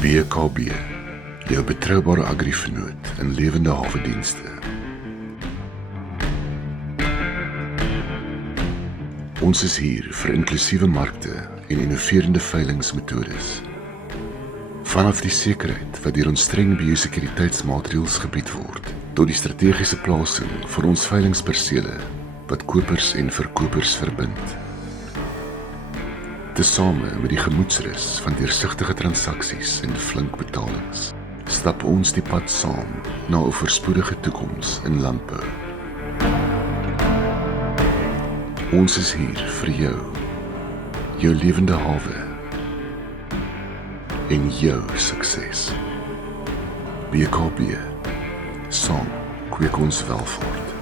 BKB, jou betroubare agrivennoot in lewende hawedienste. Ons is hier vir inklusiewe markte en innoverende veilingsmetodes. Vanaf die sekerheid wat deur ons streng biosekuriteitsmaatreëls gebied word, tot die strategiese plasing van ons veilingspersele wat kopers en verkopers verbind. Tesame met die gemoedsrus van deursigtige transaksies en flink betalings, stap ons die pad saam na 'n voorspoedige toekoms in landbou. Ons is hier vir jou lewende hawe en jou sukses. BKB, saam kweek ons welvaart.